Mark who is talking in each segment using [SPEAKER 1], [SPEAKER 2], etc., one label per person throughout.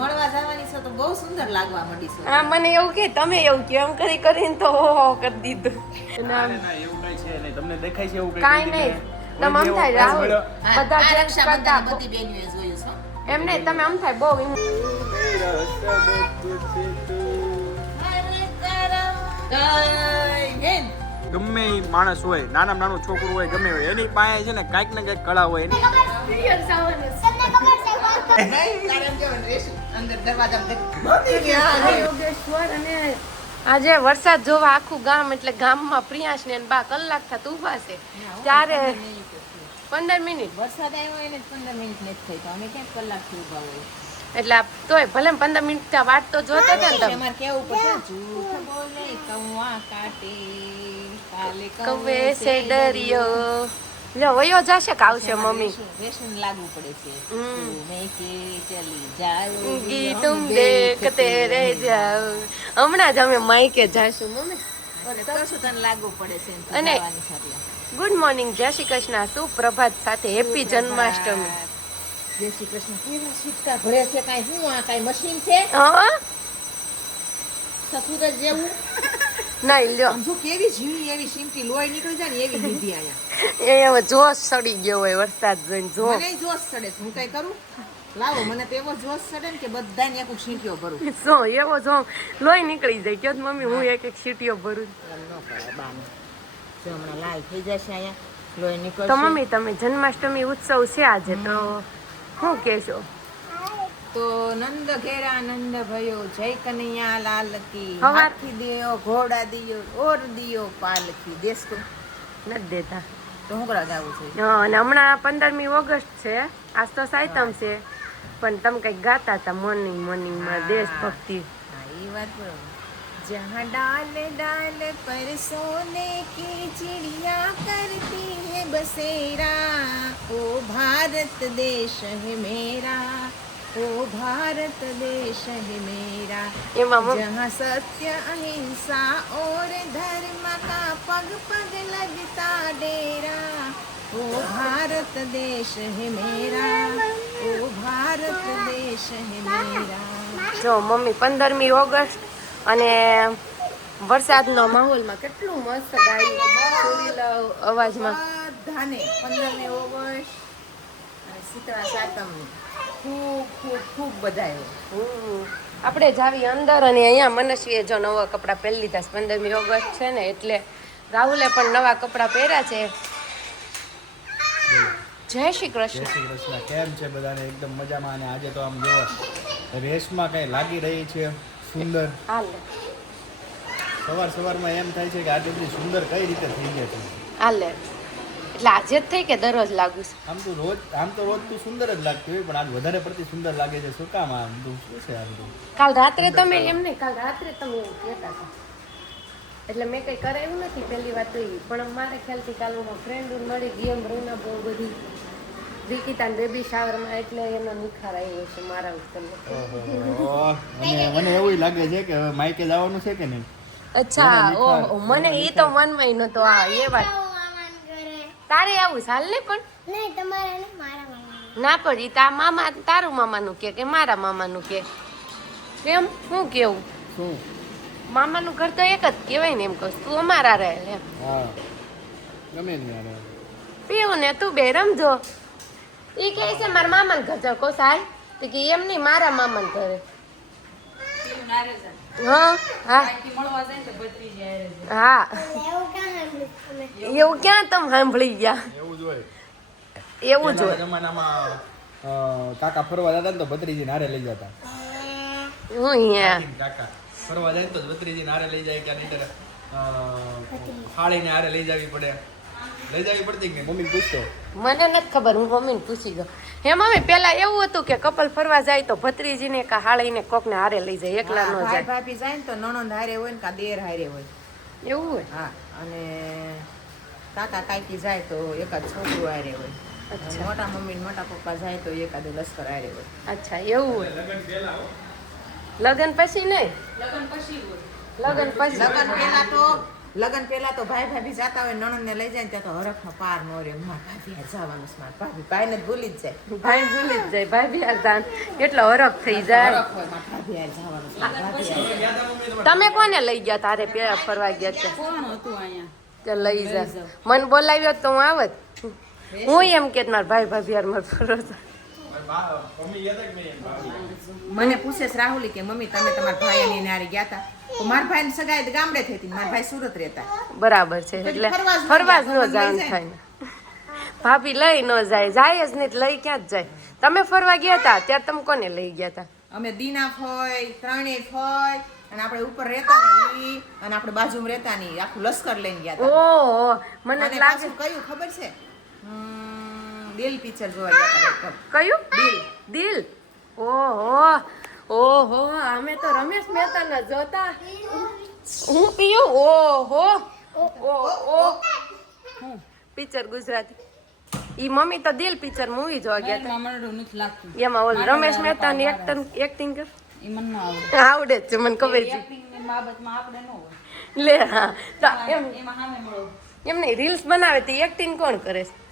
[SPEAKER 1] મળવા જવાની છો તો બહુ સુંદર લાગવા માંડી છો.
[SPEAKER 2] હા મને એવું કે તમે એવું કે એમ કરી કરીને તો હો હો કરી દીધું. અને આમ
[SPEAKER 3] ના, એવું કઈ છે નહીં. તમને દેખાય છે એવું કઈ
[SPEAKER 2] કાંઈ નહીં. તમે આમ થાય રાહુલ બધા
[SPEAKER 1] આ
[SPEAKER 2] કરતા
[SPEAKER 1] બધી બેનીઓએ જોયું છો.
[SPEAKER 2] એમ તમે આમ થાય બહુ
[SPEAKER 3] ગમે માણસ હોય નાના નાનું છોકરું હોય ગમે હોય એની પાસે છે ને કાંઈક ને કાંઈક કળા હોય. એની
[SPEAKER 2] આજે વરસાદ જોવા આખું ગામ એટલે ગામમાં પ્રિયાંશ ને બા કલાક થતા ઊભા છે. ત્યારે પંદર મિનિટ.
[SPEAKER 1] વરસાદ આવ્યો એને પંદર મિનિટ નથી થઈ તો અમે ક્યાંક કલાકથી ઊભા હોય.
[SPEAKER 2] એટલે તોય ભલે પંદર મિનિટ ત્યાં વાટ તો જોતો હતો ને તમે.
[SPEAKER 1] કેવું પડે જૂઠ બોલે કૌવા કાટે કાલે
[SPEAKER 2] કવે છે ડરિયો. લો વયો જશે કે આવશે મમ્મી?
[SPEAKER 1] વ્યસન લાગુ પડે છે. મેં કે ચલી જાઉં ગી
[SPEAKER 2] તુમ દેખતે રહે. જાઉં. હમણાં જ અમે માઈકે જાશું મમ્મી.
[SPEAKER 1] લાગુ પડે છે
[SPEAKER 2] અને ગુડ મોર્નિંગ જય શ્રી કૃષ્ણ સુપ્રભાત સાથે હેપી જન્માષ્ટમી.
[SPEAKER 1] જય શ્રી કૃષ્ણ. કેવા સિક્કા ભરે છે કાઈ? હું આ કાઈ મશીન છે?
[SPEAKER 2] હા?
[SPEAKER 1] સફુરજ જેવું.
[SPEAKER 2] ના લ્યો.
[SPEAKER 1] આમ જો કેવી ઝીણી એવી સીમટી લોહી નીકળી જાય ને એવી લીધી અહીંયા.
[SPEAKER 2] એ હવે જોશ સડી ગયો હોય વરસાદ જોઈને જો.
[SPEAKER 1] મને જોશ ચડે છે. હું કઈ કરું? લાવો મને તો એવો જોશ ચડે ને કે બધાને એક સીટીઓ ભરું.
[SPEAKER 2] જો એવો જો લોહી નીકળી જાય. કે મમ્મી હું એક એક સીટીઓ ભરું.
[SPEAKER 1] જો હમણાં લાલ થઈ જશે અહીંયા. લોહી નીકળશે.
[SPEAKER 2] તો મમ્મી તમે જન્માષ્ટમી ઉત્સવ છે આજે તો શું કહેશો?
[SPEAKER 1] તો નંદ ઘેરા નંદ ભયો જય કનૈયા લાલ કી હાથી દેયો ઘોડા દિયો ઓર દિયો પાલકી દેશ
[SPEAKER 2] નથી દેતા.
[SPEAKER 1] તો હું કરા ગાવું છે?
[SPEAKER 2] હા અને હમણાં પંદરમી ઓગસ્ટ છે. આજ તો સાયતમ છે. પણ તમે કંઈક ગાતા હતા મોર્નિંગ મોર્નિંગમાં દેશભક્તિ
[SPEAKER 1] એ વાત બરોબર. જહાં ડાલ ડાલ પર સોને કી ચિડિયા કરતી હે બસેરા ઓ ભારત દેશ હે મેરા. ओ भारत देश है मेरा
[SPEAKER 2] એમાં મમ્મી
[SPEAKER 1] जहाँ सत्य अहिंसा और धर्म का पग पग लगता डेरा ओ भारत देश है मेरा ओ भारत देश है मेरा
[SPEAKER 2] જો મમ્મી પંદરમી ઓગસ્ટ અને વરસાદનો માહોલમાં કેટલું મસ્ત ગાયું સુરીલા અવાજમાં
[SPEAKER 1] બધાને પંદરમી ઓગસ્ટ અને શીતળા સાતમની ખૂબ ખૂબ ખૂબ
[SPEAKER 2] હમ. આપણે જાવી અંદર અને અહીંયા મનસ્વીએ જો નવા કપડાં પહેરી લીધા છે. પંદરમી ઓગસ્ટ છે ને એટલે રાહુલે પણ નવા કપડાં પહેર્યા છે. જય શ્રી
[SPEAKER 3] જય
[SPEAKER 2] કૃષ્ણ
[SPEAKER 3] શ્રી કૃષ્ણ. કેમ છે બધાને? એકદમ મજામાં અને આજે તો આમ જોવો રેસમાં કઈ લાગી રહી છે? સુંદર?
[SPEAKER 2] હાલ.
[SPEAKER 3] સવાર સવારમાં એમ થાય છે કે આજે બધી સુંદર કઈ રીતે થઈ ગયા છે?
[SPEAKER 2] હાલ. એટલે આજે જ થઈ કે દરરોજ લાગુ છે?
[SPEAKER 3] આમ તો રોજ આમ તો રોજ તું સુંદર જ લાગતી હોય પણ આજ વધારે પડતી સુંદર લાગે છે શું કામ આમ તું શું છે આ બધું
[SPEAKER 2] કાલ રાત્રે તમે એમ નહીં કાલ રાત્રે તમે એવું કહેતા હતા. એટલે મેં કંઈ કરાયું નથી પહેલી વાત તો પણ મારે ખ્યાલથી કાલ હું ફ્રેન્ડ મળી ગેમ રૂના બહુ બધી વિકિતા બેબી શાવરમાં એટલે એનો નિખાર આવ્યો છે મારા ઉપર.
[SPEAKER 3] મને એવું લાગે છે કે હવે માઈકે જવાનું છે કે નહીં?
[SPEAKER 2] અચ્છા ઓહો મને એ તો મનમાં તો આ એ વાત. તારે આવું ચાલ ને પણ?
[SPEAKER 4] નહીં તમારે ને મારા મામા
[SPEAKER 2] ના પણ ઈ તા મામા તારું મામાનું કે કે મારા મામાનું કે? એમ? શું કેવું?
[SPEAKER 3] શું?
[SPEAKER 2] મામાનું ઘર તો એક જ કહેવાય ને એમ કહું તું અમારા રહે એમ.
[SPEAKER 3] હા. ગમે યાર
[SPEAKER 2] પીવું ને તું બે રમજો. ઈ કહે છે મારા મામાને ઘર જાવ કહું સાહેબ તો કે એમ નહીં મારા મામાને ઘરે હા હા. હા.
[SPEAKER 4] એવું
[SPEAKER 2] ક્યાં તમે? સાંભળી ગયા?
[SPEAKER 3] એવું જ હોય.
[SPEAKER 2] એવું જ હોય.
[SPEAKER 3] જમાનામાં કાકા ફરવા જતા ને તો ભત્રીજી નારે લઈ જતા.
[SPEAKER 2] હું અહીંયા?
[SPEAKER 3] કાકા ફરવા જાય તો ભત્રીજી નારે લઈ જાય કે નહીં હાળીને હારે લઈ જવી પડે. લઈ જવી પડતી કે મમ્મી પૂછતો
[SPEAKER 2] મને નથી ખબર હું મમ્મીને પૂછી ગયો. હે મમ્મી પેલા એવું હતું કે કપલ ફરવા જાય તો ભત્રીજીને કે હાળીને કોકને હારે લઈ જાય એકલા નો જાય.
[SPEAKER 1] ભાભી જાય ને તો નણંદ હારે હોય ને કા દેર હારે હોય.
[SPEAKER 2] એવું હોય?
[SPEAKER 1] હા અને કાકા કાકી જાય તો એકાદ છોકરું હારે હોય.
[SPEAKER 2] અચ્છા.
[SPEAKER 1] મોટા મમ્મી મોટા પપ્પા જાય તો એકાદ લશ્કર હારે હોય.
[SPEAKER 2] અચ્છા એવું હોય. લગન પછી નહીં? લગન પછી.
[SPEAKER 1] લગન પહેલા તો લગન પહેલા તો ભાઈ ભાભી જતા હોય નણંદ ને લઈ જાય ને ત્યાં તો હરખનો પાર નો રે માર ભાભી હારે જવાનું છે માર ભાભી. ભાઈને જ ભૂલી જ જાય.
[SPEAKER 2] ભાઈ ભૂલી જ જાય. ભાઈ હાર દાન એટલો હરખ થઈ જાય.
[SPEAKER 1] ભાભી હારે જવાનું ભાભી હારે.
[SPEAKER 2] તમે કોને લઈ ગયા તારે પેલા ફરવા ગયા છે
[SPEAKER 5] કોણ હતું અહીંયા?
[SPEAKER 2] તે લઈ જા. મને બોલાવ્યો તો હું આવત હું એમ કે મારા ભાઈ ભાભી યાર મારે ફરવા
[SPEAKER 1] મને પૂછે છે રાહુલી કે મમ્મી તમે તમારા ભાઈ ની નારી ગયા હતા? તો મારા ભાઈ સગાઈ ગામડે થઈ હતી મારા ભાઈ સુરત રહેતા.
[SPEAKER 2] બરાબર છે એટલે
[SPEAKER 1] ફરવા જ ન
[SPEAKER 2] ફરવા જ
[SPEAKER 1] જાય,
[SPEAKER 2] ન
[SPEAKER 1] ફરવા
[SPEAKER 2] જાણ થાય. ભાભી લઈ ન જાય જાય જ નહીં લઈ ક્યાં જ જાય? તમે ફરવા ગયા હતા ત્યારે તમે કોને લઈ ગયા હતા?
[SPEAKER 1] અમે દીના ફોય ત્રણેય ફોય અને આપણે ઉપર રહેતા નહીં અને આપણે બાજુમાં રહેતા નહીં આખું લશ્કર લઈને ગયા હતા.
[SPEAKER 2] ઓહો મને
[SPEAKER 1] અને
[SPEAKER 2] લાગે
[SPEAKER 1] કયું ખબર છે? હમ, દિલ પિક્ચર જોવા ગયા
[SPEAKER 2] કયું? દિલ. દિલ? ઓહો. ઓહો અમે તો રમેશ મહેતા ના જોતા. હું પીયું? ઓહો. ઓહો પિક્ચર ગુજરાતી. ઈ મમ્મી તો દિલ પિક્ચર મૂવી જોવા ગયા હતા
[SPEAKER 5] એમાં મને નથી લાગતું.
[SPEAKER 2] એમાં ઓલ રમેશ મહેતાની એક્ટર એક્ટિંગ કર.
[SPEAKER 5] ઈ મન ના આવડે.
[SPEAKER 2] આવડે જ છે મને ખબર છે.
[SPEAKER 5] એક્ટિંગની બાબતમાં આપણે ન હોય.
[SPEAKER 2] લે હા. એમ
[SPEAKER 5] એમાં હામે મળો.
[SPEAKER 2] એમ નહીં રીલ્સ બનાવે તે એક્ટિંગ કોણ કરે છે?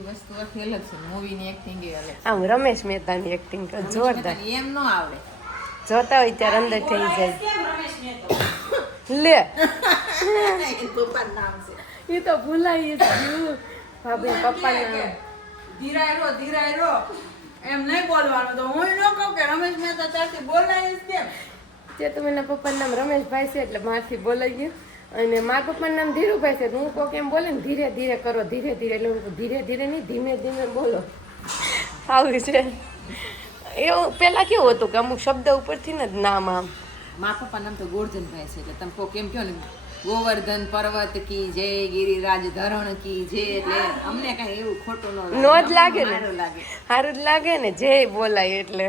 [SPEAKER 1] વસ્તુ આખી અલગ છે. મૂવીની એક્ટિંગ એ અલગ
[SPEAKER 2] આમ રમેશ મહેતાની એક્ટિંગ તો જોરદાર.
[SPEAKER 1] એમ ન આવડે.
[SPEAKER 2] જોતા હોય ત્યારે અંદર થઈ જાય. લે. એ તો ભૂલાઈ ગયું. ભાભી પપ્પાના
[SPEAKER 5] ધીરાય રો ધીરાય રો એમ નહીં બોલવાનું તો હું ન કહું કે રમેશ મહેતા ત્યારથી બોલાવીશ કેમ?
[SPEAKER 2] જે તમે એના પપ્પાનું નામ રમેશભાઈ છે એટલે મારથી બોલાઈ ગયું. અને મારા પપ્પાનું નામ ધીરુભાઈ છે તો હું કોક એમ બોલે ને ધીરે ધીરે કરો ધીરે ધીરે. એટલે હું ધીરે ધીરે નહીં ધીમે ધીમે બોલો. આવું છે. એવું પહેલાં કેવું હતું કે અમુક શબ્દ ઉપરથી ને જ નામ આમ.
[SPEAKER 1] મા પપ્પાનું નામ તો ગોરધનભાઈ છે એટલે તમે કોક કેમ કહો ને ગોવર્ધન પર્વત કી જય ગિરિરાજ ધરણ કી જય. એટલે અમને કાંઈ એવું ખોટું ન
[SPEAKER 2] જ લાગે ને.
[SPEAKER 1] સારું
[SPEAKER 2] જ લાગે ને જે બોલાય એટલે.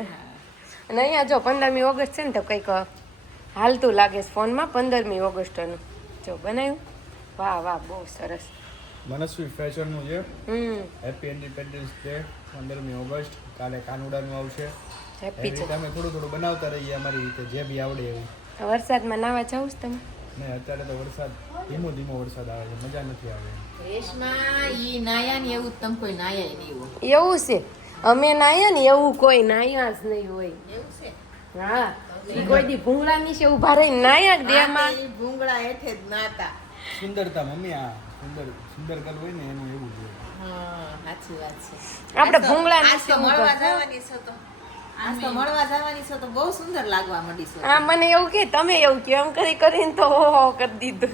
[SPEAKER 2] અને અહીંયા જો પંદરમી ઓગસ્ટ છે ને તો કંઈક હાલતું લાગે છે ફોનમાં પંદરમી ઓગસ્ટનું. જો બનાવ્યું વાહ વાહ બહુ સરસ.
[SPEAKER 3] મનસ્વી ફેશનનું છે?
[SPEAKER 2] હમ.
[SPEAKER 3] હેપી ઇન્ડિપેન્ડન્સ ડે પંદરમી ઓગસ્ટ કાલે કાનુડાનું આવશે.
[SPEAKER 2] હેપી છે.
[SPEAKER 3] તમે થોડું થોડું બનાવતા રહીએ અમારી રીતે જે બી આવડે એવું.
[SPEAKER 2] વરસાદમાં નાવા જાવ છો તમે?
[SPEAKER 3] ને અત્યારે તો વરસાદ ધીમો ધીમો વરસાદ આવે છે મજા નથી આવે
[SPEAKER 1] રેશમાં ઈ નાયા ને એવું તમ કોઈ નાયા નહીં હોય.
[SPEAKER 2] એવું છે. અમે નાયા ને એવું કોઈ નાયા જ નહીં હોય.
[SPEAKER 1] એવું છે?
[SPEAKER 2] હા. કોઈ દી ભૂંગળા નીચે ઊભા રહી નાયા દેમાં
[SPEAKER 1] ભૂંગળા હેઠે જ નાતા.
[SPEAKER 3] સુંદરતા મમ્મી આ સુંદર સુંદર કલ હોય ને એનું એવું જોઈએ
[SPEAKER 1] હા સાચી વાત છે.
[SPEAKER 2] આપણે ભૂંગળા નીચે
[SPEAKER 1] મળવા જવાની છો તો. આજ તો મળવા જવાની છો તો બહુ સુંદર લાગવા માંડી
[SPEAKER 2] હા મને એવું કે તમે એવું કે એમ કરી કરીને તો હો કરી દીધું.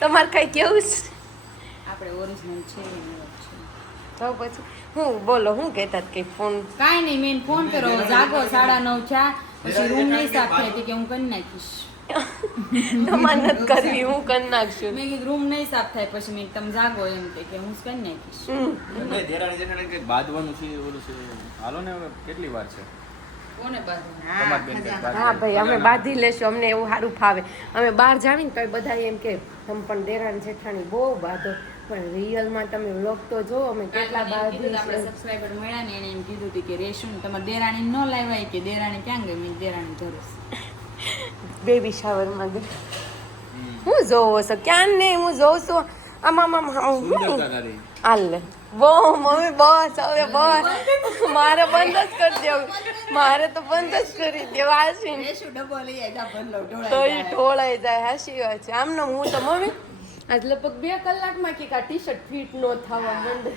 [SPEAKER 2] તમારે કઈ કેવું છે?
[SPEAKER 5] આપણે ઓરિજિનલ છે
[SPEAKER 2] તો પછી હું બોલો હું કહેતા કે ફોન
[SPEAKER 5] કાંઈ નહીં મેં ફોન કર્યો. જાગો સાડા નવ થયા. પછી રૂમ નહીં સાફ થાય હતી કે હું કરી નાખીશ.
[SPEAKER 2] તમારે કરવી હું કરી નાખશું.
[SPEAKER 5] મેં કીધું રૂમ નહીં સાફ થાય પછી મેં તમે જાગો એમ કે કે હું કરી નાખીશ.
[SPEAKER 3] દેરાણી જેઠાણી કંઈક બાંધવાનું છે ઓલું છે. હાલો ને હવે કેટલી વાર છે.
[SPEAKER 2] હા ભાઈ અમે બાંધી લેશું અમને એવું સારું ફાવે. અમે બહાર જાવી ને તો બધા એમ કે તમે પણ દેરાણ જેઠાણી બહુ બાંધો. પણ રિયલમાં તમે વ્લોગ તો જો અમે કેટલા બાંધી
[SPEAKER 5] આપણે
[SPEAKER 2] છે
[SPEAKER 5] સબસ્ક્રાઈબર મળ્યા ને એને એમ કીધું હતું કે રેશું ને તમારે દેરાણી ન લાવ્યા કે દેરાણી ક્યાં ગઈ? મેં દેરાણી ધરું
[SPEAKER 2] બેબી શાવરમાં ગઈ. હું જોવો છો ક્યાં ને હું જોઉં છું? આમાં આમાં હું? આમ હાલ બહુ મમ્મી બસ હવે બસ. મારે બંધ જ કરી દેવું. મારે તો બંધ જ કરી દેવા હશે
[SPEAKER 1] રેશુ ડબ્બો લઈ આવી જા ભરલો
[SPEAKER 2] તો
[SPEAKER 1] ઢોળાઈ જાય.
[SPEAKER 2] ઢોળાઈ જાય હાશી વાત છે. આમનો હું તો મમ્મી આજ લગભગ બે કલાકમાં કે આ ટી શર્ટ ફિટ નો થવા માંડે.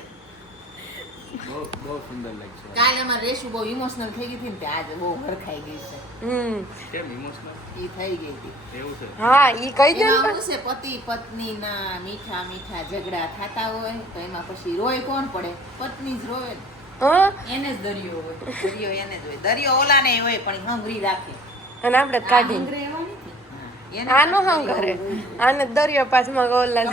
[SPEAKER 3] બહુ બહુ સુંદર લાગશે
[SPEAKER 1] કાલે અમારે રેશુ બહુ ઇમોશનલ થઈ ગઈ હતી ને તે આજે બહુ હરખાઈ ગઈ છે.
[SPEAKER 2] હમ.
[SPEAKER 3] કેમ ઇમોશનલ
[SPEAKER 1] ઈ થઈ ગઈ હતી.
[SPEAKER 3] એવું છે?
[SPEAKER 2] હા ઈ કહી દે ને
[SPEAKER 1] છે પતિ પત્ની ના મીઠા મીઠા ઝઘડા થતા હોય તો એમાં પછી રોય કોણ પડે? પત્ની જ
[SPEAKER 2] રોય
[SPEAKER 5] એને જ દરિયો હોય.
[SPEAKER 1] દરિયો એને જ હોય. દરિયો ઓલાને હોય પણ હંગરી રાખે.
[SPEAKER 2] અને આપણે કાઢી
[SPEAKER 5] એવા નથી
[SPEAKER 1] એને
[SPEAKER 2] આનો હંગરે આને દરિયો પાછમાં ગોલા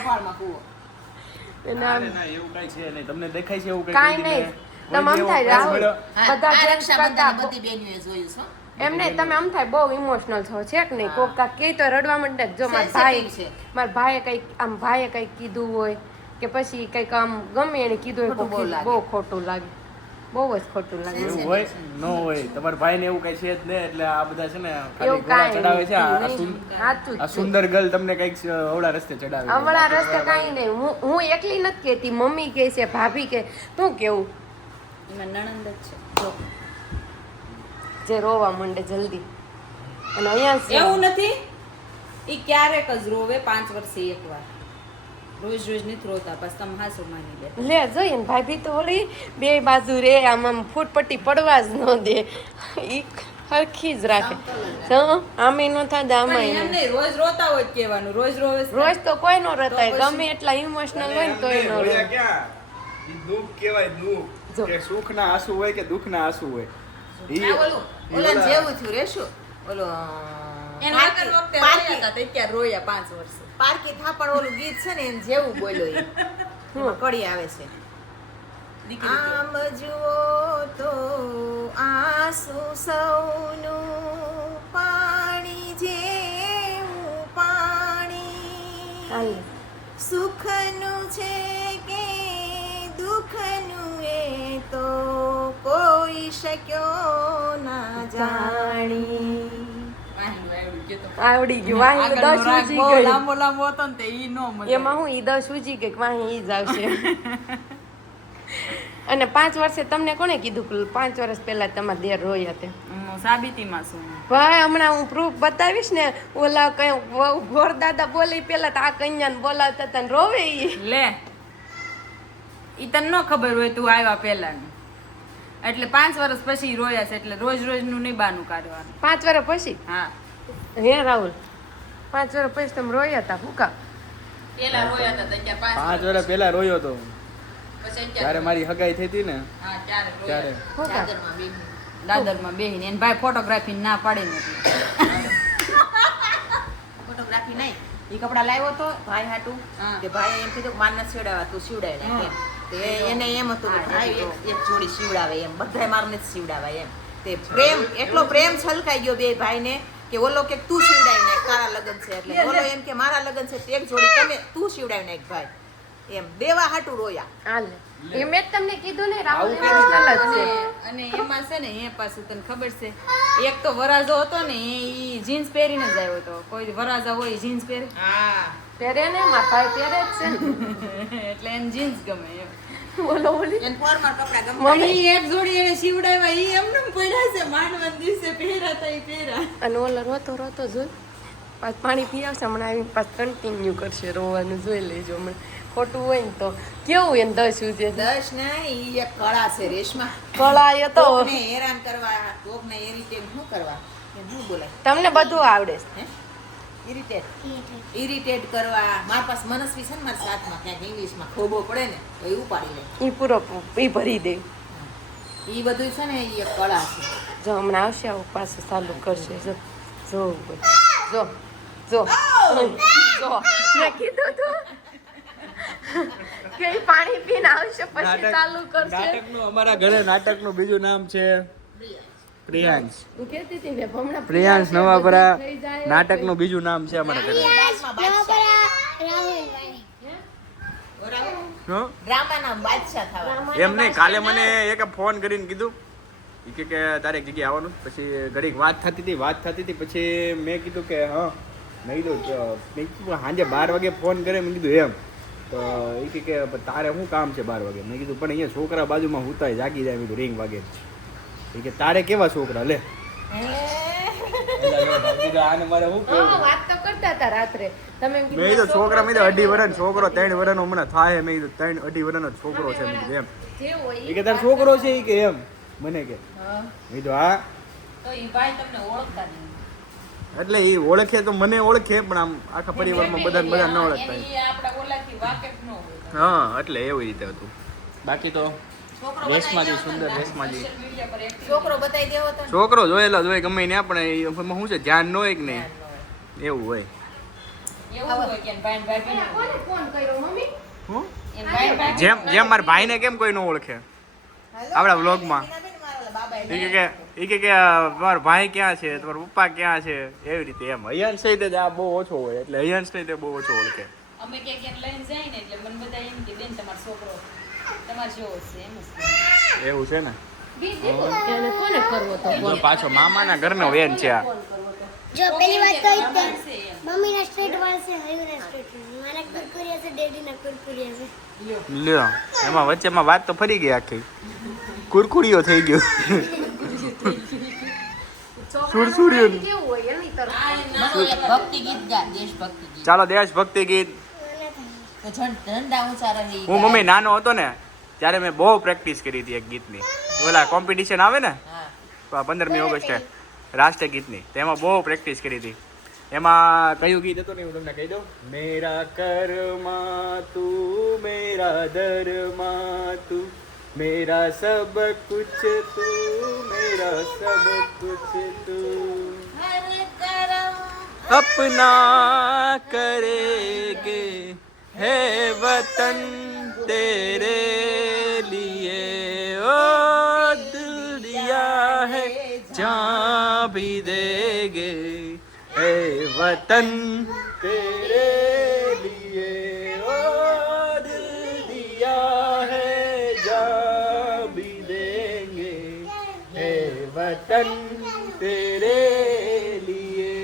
[SPEAKER 3] એવું કાંઈ છે નહીં. તમને દેખાય છે એવું કઈ
[SPEAKER 2] નહીં. તમે આમ થાય રાહુલ. બધા જેન્ટ્સ કરતા
[SPEAKER 1] બધી બેનીઓએ જોયું છે
[SPEAKER 2] એમ નહીં તમે આમ થાય બહુ ઇમોશનલ છો. છે કે નહીં? કોક કે તો રડવા માંડે જો. મારા ભાઈ
[SPEAKER 1] છે.
[SPEAKER 2] મારા ભાઈએ કંઈક આમ ભાઈએ કંઈક કીધું હોય કે પછી કંઈક આમ ગમે એને કીધું હોય
[SPEAKER 1] બહુ
[SPEAKER 2] ખોટું લાગે. બહુ જ ખોટું લાગે
[SPEAKER 3] એવું હોય? ન હોય. તમારા ભાઈને એવું કઈ છે જ નહીં એટલે આ બધા છે ને ખાલી ઘોડા ચડાવે છે. આ-. સુંદર ગર્લ તમને કંઈક અવળા રસ્તે ચડાવે
[SPEAKER 2] અવળા રસ્તે કાંઈ નહીં. હું હું એકલી નથી કહેતી. મમ્મી કહે છે ભાભી કે તું કેવું?
[SPEAKER 5] એમાં નણંદ જ છે. જો.
[SPEAKER 2] જે રોવા માંડે જલ્દી. અને અહીંયા
[SPEAKER 5] એવું નથી? એ ક્યારેક જ રોવે પાંચ વર્ષે એકવાર રોજ રોજ નથી રોતા પછી તમે હાસુ માની લે.
[SPEAKER 2] લે જોઈએ ને ભાભી તો ઓલી બે બાજુ રે આમ આમ ફૂટપટ્ટી પડવા જ ન દે. ઈ હરખી જ રાખે. હં, આમે નો થાય આમાં
[SPEAKER 5] એમ નહીં રોજ રોતા હોય કેવાનું કહેવાનું રોજ રોવે
[SPEAKER 2] રોજ તો કોઈ નો રતાય ગમે એટલા ઇમોશનલ હોય ને તોય નો
[SPEAKER 3] રોયા? દુઃખ કહેવાય દુઃખ કે સુખ ના આંસુ હોય કે દુઃખના આંસુ હોય.
[SPEAKER 1] ઓલા ઓલા- જેવું થયું રેશું. ઓલું
[SPEAKER 5] રોયા પાંચ વર્ષે.
[SPEAKER 1] પારકી થાપણ ઓલું ગીત છે ને જેવું બોલ્યો કડી આવે છે. આમ જુઓ તો આસુ સૌનું પાણી જેવું પાણી. સુખનું છે કે દુઃખનું એ તો કોઈ શક્યો ના જાણી.
[SPEAKER 2] આવડી ગયું. વાહી દસ ઉજી ગઈ
[SPEAKER 5] લાંબો લાંબો હતો ને તે ઈ નો મજા
[SPEAKER 2] એમાં હું ઈ દસ ઉજી ગઈ વાહી ઈ જ આવશે. અને પાંચ વર્ષે તમને કોને કીધું કે પાંચ વર્ષ પહેલા તમારા દેર રોયા તે?
[SPEAKER 5] સાબિતીમાં છું.
[SPEAKER 2] ભાઈ હમણાં હું પ્રૂફ બતાવીશ ને ઓલા કઈ વહુ દાદા બોલી પેલા તો આ કન્યાને બોલાવતા હતા ને રોવે ઈ.
[SPEAKER 5] લે. ઈ તને ન ખબર હોય તું આવ્યા પહેલા એટલે પાંચ વર્ષ પછી રોયા છે એટલે રોજ રોજનું નહીં બાનું કાઢવાનું.
[SPEAKER 2] પાંચ વર્ષ પછી?
[SPEAKER 5] હા.
[SPEAKER 2] હે રાહુલ પાંચ વર્ષ પછી તમે રોયા હતા ફૂકા
[SPEAKER 5] પેલા રોયા હતા તો
[SPEAKER 3] પાંચ વર્ષ પહેલા રોયો તો. ત્યારે મારી હગાઈ થઈ હતી ને
[SPEAKER 5] ત્યારે દાદરમાં બેહીને એને ભાઈ ફોટોગ્રાફી ના પાડે ને
[SPEAKER 1] ફોટોગ્રાફી નહીં. એ કપડા લાવ્યો તો ભાઈ હાટું કે ભાઈ એમ કીધું માર નથી સીવડાવવા તું સીવડાવી એને એમ હતું કે ભાઈ એક એક જોડી સીવડાવે એમ બધા મારને જ સીવડાવે એમ. તે પ્રેમ એટલો પ્રેમ છલકાઈ ગયો બે ભાઈને કે ઓલો કે તું સીવડાવી નાખ તારા લગ્ન છે એટલે. ઓલો એમ કે મારા લગ્ન છે તે એક જોડી તમે તું સીવડાવી નાખ ભાઈ. એમ દેવા હાટુ રોયા.
[SPEAKER 2] હાલ એ મેં જ તમને કીધું ને રાહુલ emotional જ છે.
[SPEAKER 5] અને એમાં છે ને એ પાછું તને ખબર છે એક તો વરાજો હતો ને એ જીન્સ પહેરીને જ આવ્યો હતો. કોઈ વરાજા હોય જીન્સ પહેરે.
[SPEAKER 1] હા.
[SPEAKER 2] પહેરે ને મારા ભાઈ પહેરે જ છે
[SPEAKER 5] એટલે એને જીન્સ ગમે એમ.
[SPEAKER 2] બોલો બોલી. મમ્મી
[SPEAKER 5] એક જોડી એને સીવડાવ્યા ઈ એમને પડ્યા છે માંડવા દિવસે પહેરાતા ઈ પહેરા
[SPEAKER 2] અને ઓલો રોતો રોતો જોઈ. પાછ પાણી પી આવશે હમણાં આવીને પાછ કન્ટિન્યુ કરશે રોવાનું જોઈ લેજો હમણાં. ખોટું હોય ને તો. કેવું એને દસ સુધી?
[SPEAKER 1] દસ ને ઈ એક કળા છે રેશમા.
[SPEAKER 2] એ તો
[SPEAKER 1] હેરાન કરવા કોકને રીતે શું કરવા? શું બોલાય.
[SPEAKER 2] તમને બધું આવડે છે.
[SPEAKER 1] ઇરિટેટ ઇરિટેટ કરવા મારા પાસે મનસ્વી છે ને મારા સાથમાં ક્યાંક ઇંગ્લિશમાં ખોબો પડે ને તો એ ઉપાડી લે.
[SPEAKER 2] એ પૂરો એ ભરી દે.
[SPEAKER 1] એ બધું છે ને એ એક કળા છે.
[SPEAKER 2] જો હમણાં આવશે આવું પાછું ચાલુ કરશે. જો જો જો જો. જો. મેં કીધું તું. કે પાણી પીને આવશે પછી ચાલુ કરશે.
[SPEAKER 3] નાટકનું અમારા ઘરે નાટકનું બીજું નામ છે પ્રિયાંશ.
[SPEAKER 2] હું કહેતી હતી ને હમણાં
[SPEAKER 3] પ્રિયાંશ નવાપરા
[SPEAKER 2] થઈ જાય.
[SPEAKER 3] નાટકનું બીજું નામ છે અમારા ઘરે. એમ નહીં કાલે મને એક ફોન કરીને કીધું. કે કે તારે એક જગ્યાએ આવવાનું. પછી ઘડીક વાત થતી હતી વાત થતી હતી. પછી મેં કીધું કે હા. મેં કીધું કે મેં કીધું સાંજે બાર વાગે ફોન કરે. મેં કીધું એમ. તો એ કે કે તારે શું કામ છે બાર વાગે? મેં કીધું પણ અહીંયા છોકરા બાજુમાં હુતાય જાગી જાય. મેં કીધું રિંગ વાગે. એ કે તારે કેવા છોકરા લે.
[SPEAKER 2] તો
[SPEAKER 3] મેં કીધું છોકરા મેં અઢી વર્ષ છોકરો ત્રણ વર્ષનો હમણાં થાય મેં ત્રણ અઢી વર્ષનો છોકરો છે મેં એમ. એ કે તારો છોકરો છે એ કે એમ મને કે. મેં હા.
[SPEAKER 5] ઈ ભાઈ તમને ઓળખતા નહીં.
[SPEAKER 3] એટલે એ ઓળખે તો મને ઓળખે પણ આમ આખા પરિવારમાં બધા બધા ન ઓળખતા
[SPEAKER 5] એની ઈ આપણા ઓલાથી વાકેફ ન હોય.
[SPEAKER 3] હા એટલે એવી રીતે હતું. બાકી તો રેશમાજી સુંદર
[SPEAKER 5] active.
[SPEAKER 1] છોકરો બતાવી દેવો તો
[SPEAKER 3] છોકરો જોયેલો જ ગમે ને આપણે એમાં શું છે ધ્યાન ન હોય કે નહીં? એવું હોય. જેમ જેમ મારા ભાઈને કેમ કોઈ ન ઓળખે? આપણા વ્લોગમાં. એ કે કે એ કે કે તમારો ભાઈ ક્યાં છે તમારો પપ્પા ક્યાં છે? એવી રીતે એમ. અયાંશ રીતે આ બહુ ઓછો હોય એટલે અયાંશ રીતે બહુ ઓછો ઓળખે.
[SPEAKER 5] અમે ક્યાંક ક્યાંક લઈને જાય ને એટલે મને બધા એમ કે બેન તમારો છોકરો તમારે જેવો છે એમ જ
[SPEAKER 3] એવું છે ને?
[SPEAKER 2] એને કોને કરવો તો
[SPEAKER 3] જો પાછો મામાના ઘરનો વેન છે આ.
[SPEAKER 4] જો પેલી વાત તો ઈ જ તે. વાળ છે હયુના સ્ટ્રેટ વાળ. મારા કુરકુરિયા છે ડેડીના કુરકુરિયા છે.
[SPEAKER 3] લ્યો. એમાં વચ્ચેમાં વાત તો ફરી ગઈ આખી. કુરકુડીઓ થઈ ગયો. સુરસુરીઓ
[SPEAKER 2] કેવું હોય એની તરફ?
[SPEAKER 6] ભક્તિ ગીત ગા દેશભક્તિ ગીત.
[SPEAKER 3] ચાલો દેશભક્તિ ગીત
[SPEAKER 6] તો ઝંડ ઝંડા ઊંચા રંગે ઈ
[SPEAKER 3] હું મમ્મી નાનો હતો ને ત્યારે મેં બહુ પ્રેક્ટિસ કરી હતી એક ગીતની. ઓલા કોમ્પિટિશન આવે ને પંદરમી ઓગસ્ટે રાષ્ટ્રીય ગીતની તેમાં બહુ પ્રેક્ટિસ કરી હતી. એમાં કયું ગીત હતું ને હું તમને કહી દઉં? મેરા કર્મા તું મેરા ધર્મા તું મેરા સબ કુછ તું મેરા સબ કુછ તું. અપના કરેગે है वतन तेरे लिए ओ दिल दिया है जहाँ भी देगे है वतन तेरे लिए ओ दिया है जहाँ भी देंगे है वतन तेरे लिए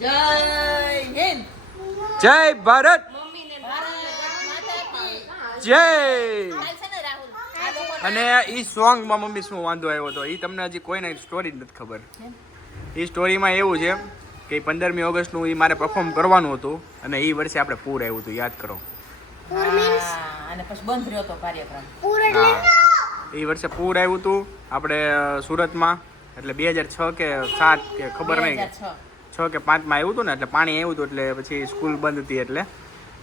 [SPEAKER 6] जय हिंद
[SPEAKER 3] जय भारत જય! અને એ સોંગમાં મમ્મી શું વાંધો આવ્યો હતો? એ તમને હજી કોઈને સ્ટોરી નથી ખબર. એ સ્ટોરીમાં એવું છે કે પંદરમી ઓગસ્ટનું એ મારે પરફોર્મ કરવાનું હતું અને એ વર્ષે આપણે પૂર આવ્યું હતું યાદ કરો.
[SPEAKER 4] પૂર મીન્સ
[SPEAKER 6] હા, અને પછી બંધ રહ્યો તો કાર્યક્રમ.
[SPEAKER 4] પૂર એટલે
[SPEAKER 3] હા. એ વર્ષે પૂર આવ્યું હતું આપણે સુરતમાં એટલે બે હજાર છ કે સાત કે ખબર નહીં. છ. કે પાંચમાં આવ્યું હતું ને એટલે પાણી આવ્યું હતું એટલે પછી સ્કૂલ બંધ હતી એટલે.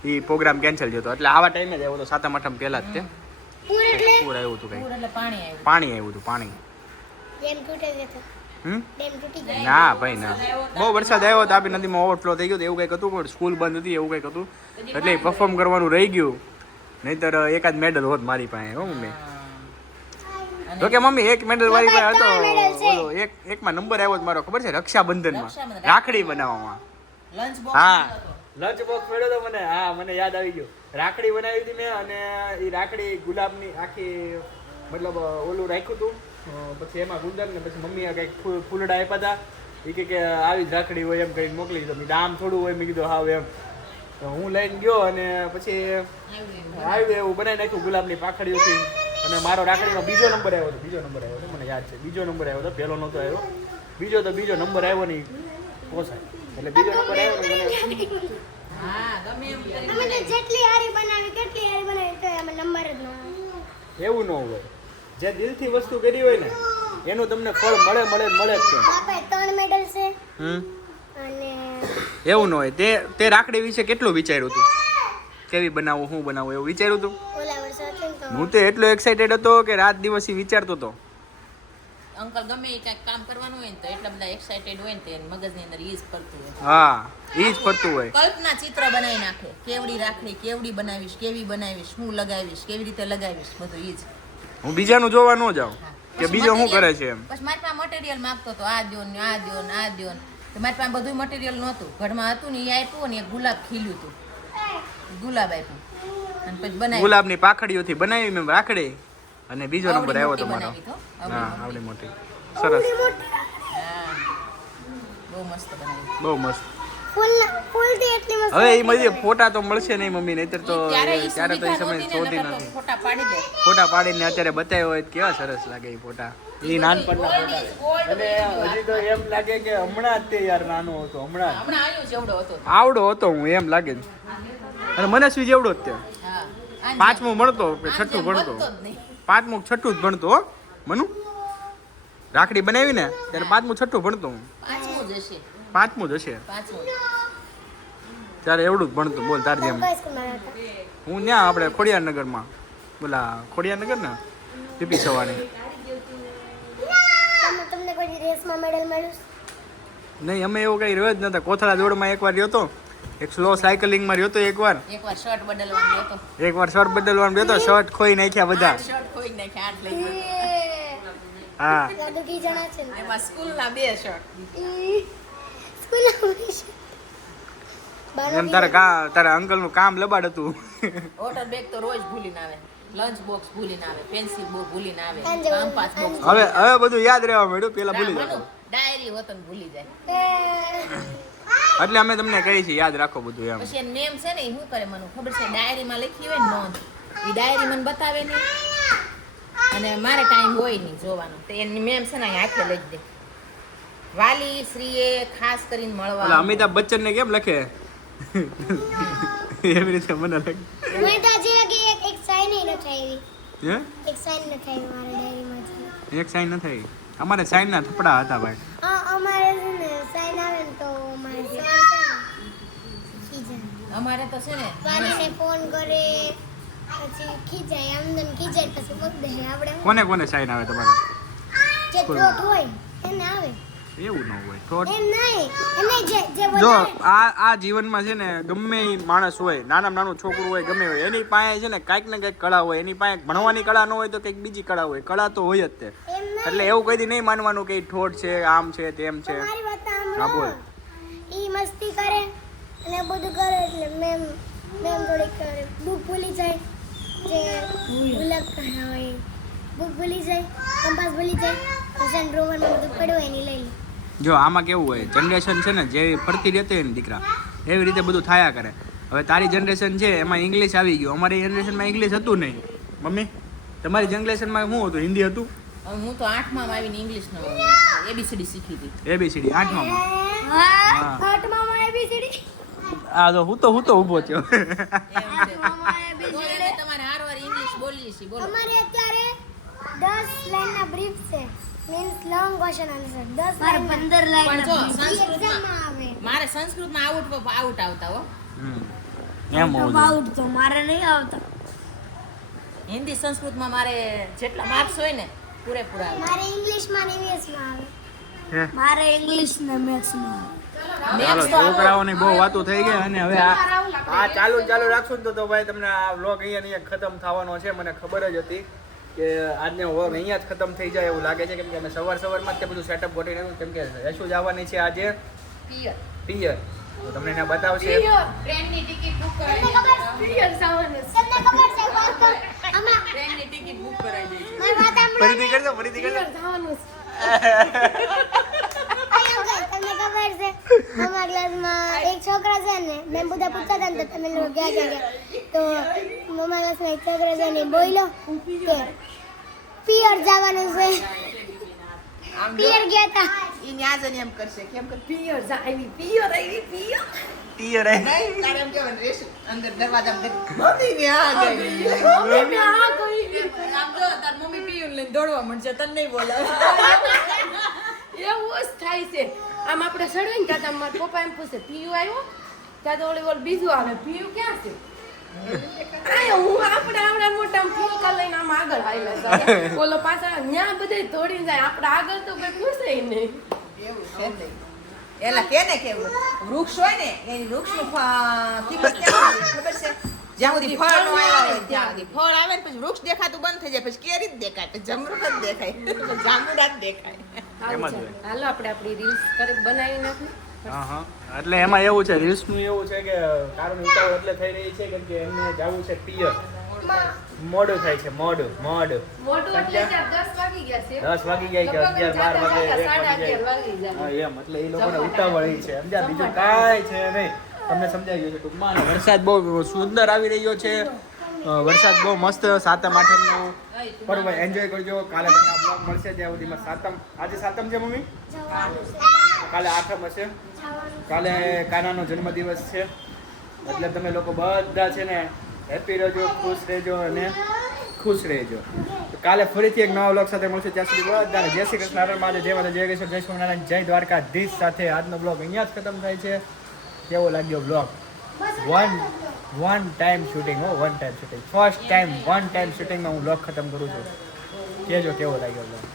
[SPEAKER 3] એ પ્રોગ્રામ કેન્સલ થયો હતો એટલે આવા ટાઈમે જ આવ્યો હતો સાતમ આઠમ પહેલા જ તે.
[SPEAKER 4] પૂર એટલે?
[SPEAKER 3] પૂર આવ્યું હતું કંઈ.
[SPEAKER 6] પાણી આવ્યું.
[SPEAKER 3] હતું પાણી.
[SPEAKER 4] હતો
[SPEAKER 3] ના ભાઈ ના. બહુ વરસાદ આવ્યો તાપી નદીમાં ઓવરફ્લો થઈ ગયો તો એવું કંઈક હતું પણ સ્કૂલ બંધ હતી એવું કંઈક હતું. એટલે પરફોર્મ કરવાનું રહી ગયું. નહીતર એકાદ મેડલ હોત મારી પાસે હો મમ્મી તો કે મમ્મી એક મેડલ મારી પાસે હતો. બોલો એક એકમાં નંબર આવ્યો હતો મારો ખબર છે? રક્ષાબંધનમાં.
[SPEAKER 6] રક્ષાબંધન.
[SPEAKER 3] રાખડી બનાવવામાં. હા. લંચ બોક્સ મળ્યો તો મને, હા, મને યાદ આવી ગયું. રાખડી બનાવી હતી મેં અને એ રાખડી ગુલાબની આખી, મતલબ, ઓલું રાખ્યું હતું. પછી એમાં ગુંદર ને પછી મમ્મીએ કંઈક ફૂલડા આપ્યા હતા. એ કે કે આવી જ રાખડી હોય એમ કરીને મોકલી દીધો. મેં આમ થોડું હોય. મેં કીધું, હાવ એમ. તો હું લઈને ગયો અને પછી આવ્યું એવું, બનાવી નાખ્યું ગુલાબની પાખડીઓથી. અને મારો રાખડીનો બીજો નંબર આવ્યો હતો. બીજો નંબર આવ્યો હતો, મને યાદ છે. બીજો નંબર આવ્યો હતો, પહેલો નહોતો આવ્યો. બીજો તો બીજો નંબર આવ્યો નહીં. પોસાય. એટલે બીજો નંબર આવ્યો ને મને
[SPEAKER 6] હા ગમે એમ કરી
[SPEAKER 4] અમે જેટલી હારી બનાવી કેટલી હારી બનાવી તો એમાં નંબર જ ન આવે
[SPEAKER 3] એવું ન હોય. જે દિલથી વસ્તુ કરી હોય ને એનું તમને ફળ મળે મળે મળે જ છે.
[SPEAKER 4] ત્રણ મેડલ છે.
[SPEAKER 3] હમ?
[SPEAKER 4] અને
[SPEAKER 3] એવું ન હોય. તે તે રાખડી વિશે કેટલું વિચાર્યું હતું કેવી બનાવું શું બનાવું એવું વિચાર્યું હતું
[SPEAKER 4] ઓલા વર્ષે હતું ને તો
[SPEAKER 3] હું તો એટલો એક્સાઇટેડ હતો કે રાત દિવસ વિચારતો હતો
[SPEAKER 6] અંકલ ગમે એ કંઈક કામ કરવાનું હોય ને તો એટલા બધા એક્સાઇટેડ હોય ને તો મગજની અંદર ઈ જ ફરતું હોય.
[SPEAKER 3] હા ઈ જ ફરતું હોય.
[SPEAKER 6] કલ્પના ચિત્ર બનાવી નાખે. કેવડી રાખડી કેવડી બનાવીશ કેવી બનાવીશ હું લગાવીશ કેવી રીતે લગાવીશ બધું ઈ જ.
[SPEAKER 3] હું બીજાનું જોવા ન જાઉં કે બીજો શું કરે છે એમ?
[SPEAKER 6] પછી મારી પાસે મટીરિયલ માંગતો તો આ દ્યો ને આ દ્યો ને આ દ્યો ને. મારી પાસે બધું મટીરિયલ નહોતું. ઘરમાં હતું ને એ આપ્યું ને એક ગુલાબ ખીલ્યું હતું. ગુલાબ આપ્યું. અને પછી બનાવી
[SPEAKER 3] ગુલાબની પાખડીઓથી બનાવી મેં રાખડી? અને બીજો નંબર આવ્યો
[SPEAKER 6] મોટી
[SPEAKER 3] તો. મારો હા આવડી મોટી. સરસ.
[SPEAKER 6] બહુ મસ્ત
[SPEAKER 3] બહુ મસ્ત.
[SPEAKER 4] ફૂલ ફૂલથી એટલી
[SPEAKER 3] હવે એ મળી ફોટા તો મળશે નહીં મમ્મી અત્યારે તો
[SPEAKER 6] ત્યારે
[SPEAKER 3] તો એ સમય શોધી નથી.
[SPEAKER 6] ફોટા પાડી દે.
[SPEAKER 3] ફોટા પાડીને અત્યારે બતાવ્યો હોય કેવા સરસ લાગે એ ફોટા. એ નાનપણના ફોટા. અને હજી તો એમ લાગે કે હમણાં જ તે યાર નાનો હતો હમણાં
[SPEAKER 6] હતો.
[SPEAKER 3] આવડો હતો હું એમ લાગે અને મને મનસ્વી જેવડો જ તે.
[SPEAKER 6] હા આમ
[SPEAKER 3] પાંચમું ભણતો કે છઠ્ઠું ભણતો? પાંચમું છઠ્ઠું જ ભણતો હો મનુ? રાખડી બનાવી ને ત્યારે પાંચમું છઠ્ઠું ભણતો હું.
[SPEAKER 6] પાંચમું જ હશે.
[SPEAKER 3] પાંચમું જ હશે?
[SPEAKER 6] પાંચમું.
[SPEAKER 3] ત્યારે એવડું જ ભણતું બોલ તાર જેમ.
[SPEAKER 4] હતા?
[SPEAKER 3] હું ત્યાં આપણે ખોડિયારનગરમાં. બોલા ખોડિયારનગર ને? પીપી સવાણી
[SPEAKER 4] તમે તમને કોઈ રેસમાં મેડલ મળ્યું?
[SPEAKER 3] નહીં અમે એવું કઈ રહ્યો જ નતા. કોથળા દોડમાં એકવાર રહ્યો તો. એક સ્લો સાયકલિંગમાં રહ્યો તો એકવાર.
[SPEAKER 6] એકવાર શર્ટ બદલવાનો હતો
[SPEAKER 3] એકવાર શર્ટ બદલવાનું રહ્યો તો શર્ટ ખોઈ નાખ્યા બધા.
[SPEAKER 6] શર્ટ ખોઈ નાખ્યા આઠ લઈ ગયો
[SPEAKER 3] હા.
[SPEAKER 4] જાદુ કી જણા છે
[SPEAKER 6] એમાં સ્કૂલના બે શર્ટ
[SPEAKER 4] સ્કૂલમાં
[SPEAKER 3] એમ તારે કા તારા અંકલનું કામ લબાડ હતું
[SPEAKER 6] વોટર બેગ તો રોજ ભૂલીને આવે.
[SPEAKER 1] લંચ બોક્સ ભૂલીને આવે. પેન્સિલ બોક્સ ભૂલીને આવે. કંપાસ બોક્સ
[SPEAKER 3] હવે હવે બધું યાદ રહેવા માંડ્યું. પેલા ભૂલી જાય
[SPEAKER 1] ડાયરી હોતન ભૂલી જાય.
[SPEAKER 3] એટલે અમે તમને કહી છે યાદ રાખો બધું એમ.
[SPEAKER 1] પછી મેમ છે ને શું કરે મને ખબર છે? ડાયરીમાં લખી હોય ને નોંધ. એ ડાયરી મને બતાવે નહીં. અને મારે ટાઈમ હોય નહીં જોવાનો. તો એની મેમ છે ને અહીં હાથે લઈ દે. વાલી શ્રીએ ખાસ કરીને મળવા
[SPEAKER 3] અમિતાભ બચ્ચન ને કેમ લખે? એવી રીતે મને લખે.
[SPEAKER 4] મેં તો હજી લગી એક એક સાઈન ય નથી
[SPEAKER 3] હે?
[SPEAKER 4] એક સાઈન ન આવી મારા ડાયરીમાંથી
[SPEAKER 3] એક સાઈન ન થઈ અમારે સાઈન ના થપડા હતા ભાઈ.
[SPEAKER 4] હા અમારે સાઈન આવે ને તો અમારે સર છે ને ખીજાય
[SPEAKER 1] અમારે તો છે ને
[SPEAKER 4] વાલીને ફોન કરે પછી ખીજાય આમ તેમ ખીજાય પછી મત દે આપણે
[SPEAKER 3] કોને કોને સાઈન આવે તમારે?
[SPEAKER 4] જે ત્રોટ હોય એને આવે.
[SPEAKER 3] એવું ન હોય થોડ
[SPEAKER 4] એમ નહીં એને જે જે
[SPEAKER 3] જો આ આ જીવનમાં છે ને ગમે માણસ હોય નાના નાનું છોકરું હોય ગમે હોય એની પાસે છે ને કાંઈક ને કાંઈક કળા હોય એની પાસે ભણવાની કળા ન હોય તો કંઈક બીજી કળા હોય કળા તો હોય જ તે. એટલે એવું કઈ દી નહીં માનવાનું કે ઠોટ ઠોઠ છે આમ છે તેમ છે. હા, બોલ.
[SPEAKER 4] ઈ મસ્તી કરે અને બધું કરે એટલે મેમ મેમ થોડીક કરે. બુક ભૂલી જાય જે ગુલાબ કરા હોય બુક ભૂલી જાય કંપાસ ભૂલી જાય પછી ડ્રોવરમાં બધું પડ્યું હોય એની લઈ
[SPEAKER 3] જો આમાં કેવું હોય જનરેશન છે ને જે ફરતી રહેતી હોય ને દીકરા એવી રીતે બધું થયા કરે. હવે તારી જનરેશન છે એમાં ઇંગ્લિશ આવી ગયું. અમારી જનરેશનમાં ઇંગ્લિશ હતું નહીં. મમ્મી તમારી જનરેશનમાં શું હતું? હિન્દી હતું?
[SPEAKER 1] હવે હું તો આઠમાં આવીને ઇંગ્લિશનો એબીસીડી શીખી હતી.
[SPEAKER 3] એબીસીડી આઠમાં.
[SPEAKER 4] આઠમાં એબીસીડી
[SPEAKER 3] આ તો હું તો હું તો ઊભો થયો.
[SPEAKER 4] અમારે અત્યારે 10 લાઈનના બ્રીફ છે. Means long question answer 10 line 15
[SPEAKER 1] પણ સંસ્કૃતમાં
[SPEAKER 4] આવે.
[SPEAKER 1] મારે સંસ્કૃતમાં આઉટ આઉટ આવતા હો.
[SPEAKER 3] એમ
[SPEAKER 4] તો મારે નહીં આવતા.
[SPEAKER 1] હિન્દી સંસ્કૃતમાં મારે જેટલા માર્ક્સ હોય ને પૂરેપૂરા
[SPEAKER 4] મારે ઇંગ્લિશમાં ને આવે. મારે ઇંગ્લિશ ને મેથ્સમાં
[SPEAKER 3] ચાલો છોકરાઓની બહુ વાતો થઈ ગઈ અને હવે આ આ ચાલુ ચાલુ રાખશું ને તો તો ભાઈ તમને આ વ્લોગ અહીંયા અહીંયા ખતમ થવાનો છે મને ખબર જ હતી કે આજનો વ્લોગ અહીંયા જ ખતમ થઈ જાય એવું લાગે છે કેમ કે અમે સવાર સવારમાં જ તે બધું સેટઅપ ગોઠવી નાખ્યું કેમ કે જવાની છે આજે.
[SPEAKER 2] પિયર
[SPEAKER 3] પિયર તો તમને એને બતાવશે.
[SPEAKER 5] ટ્રેનની ટિકિટ બુક કરાવી
[SPEAKER 2] પિયર જવાનું
[SPEAKER 4] તમને ખબર છે? વાત
[SPEAKER 5] ટ્રેનની ટિકિટ બુક કરાવી દેજો.
[SPEAKER 4] મારી વાત સાંભળો
[SPEAKER 3] ફરીથી કરજો ફરીથી કરજો.
[SPEAKER 2] જવાનું છે.
[SPEAKER 4] અહીંયા અંકલ, તમને ખબર છે અમારા ક્લાસમાં એક છોકરા છે ને મેં બધા પૂછતા હતા ને તો તમે લોકો ક્યાં ક્યાં ગયા. તો અમારા ક્લાસમાં એક છોકરો છે ને બોલ્યો કે પિયર જવાનું છે. પિયર ગયા હતા
[SPEAKER 1] ઈ ન્યા જઈને એમ કરશે કેમ કે
[SPEAKER 2] પિયર જાવી પિયર આવી પિયર.
[SPEAKER 3] પિયર એ
[SPEAKER 1] નહીં તારે એમ કહેવાનું રહેશે અંદર દરવાજામાં મમ્મી ને આ ગઈ.
[SPEAKER 2] મેં આ ગઈ.
[SPEAKER 5] આમ જો તાર મમ્મી પિયર લઈને દોડવા મળશે તને નહીં બોલાવે.
[SPEAKER 2] એવું જ થાય છે. આમ આપણે ચડવે ને ત્યાં મારા પપ્પા એમ પૂછે, પીયુ આવ્યો? ત્યાં તો ઓલી બીજું આવે. પીયુ ક્યાં છે? હું મોટા ફોકા લઈને આમ આગળ હાલ્યા બોલો પાછા, ન્યા બધે દોડીને જાય, આપણે આગળ તો કોઈ પૂછે નહીં.
[SPEAKER 1] એવું એલા કે ને કે વૃક્ષ હોય ને કિંમત ક્યાં સુધી ખબર છે? જ્યાં સુધી ફળ નો આવ્યા હોય ત્યાં સુધી. ફળ આવે ને પછી વૃક્ષ દેખાતું બંધ થઈ જાય પછી કેરી જ દેખાય પછી જમરૂખ જ દેખાય. જાંબુડા જ દેખાય.
[SPEAKER 2] હાલ આપણે આપણી રીલ્સ કરી બનાવી નાખી
[SPEAKER 3] હા હા. એટલે એમાં એવું છે રીલ્સનું એવું છે કે કારણ ઉતાવળ એટલે થઈ રહી છે કેમ કે એમને જવું છે પિયર. મોડું થાય છે મોડું મોડું.
[SPEAKER 2] મોડું એટલે ત્યાં દસ વાગી ગયા છે.
[SPEAKER 3] 10 વાગી ગયા કે
[SPEAKER 2] લગભગ
[SPEAKER 3] અગિયાર બાર
[SPEAKER 2] જાતા
[SPEAKER 3] વાગે એક
[SPEAKER 2] જાતા
[SPEAKER 3] વાગી જાય એમ. એટલે એ લોકોને ઉતાવળ છે. સમજ્યા? બીજું કાંઈ છે નહીં. તમને સમજાવી ગયું છે ટૂંકમાં. અને વરસાદ બહુ સુંદર આવી રહ્યો છે. વરસાદ બહુ મસ્ત, સાતમ, આઠમનો પર્વ એન્જોય કરજો. કાલે તમને બ્લોગ મળશે ત્યાં સુધીમાં સાતમ. આજે સાતમ છે, મમ્મી? કાલે આઠમ હશે. કાલે કાનાનો જન્મદિવસ છે. એટલે તમે લોકો બધા છે ને હેપી રહેજો, ખુશ રહેજો અને ખુશ રહેજો. કાલે ફરીથી એક નવા બ્લોગ સાથે મળશે. ત્યાં સુધી બધાને જય શ્રી કૃષ્ણ. હરે મહાદેવ. જય માતા જય કૃષ્ણ જય સ્વામિનારાયણ. જય દ્વારકાધીશ સાથે આજનો બ્લોગ અહીંયા જ ખતમ થાય છે. કેવો લાગ્યો blog one one time shooting હો one time shooting first time one time શૂટિંગમાં હું બ્લોગ ખતમ કરું છું. કહેજો કેવો લાગ્યો બ્લોગ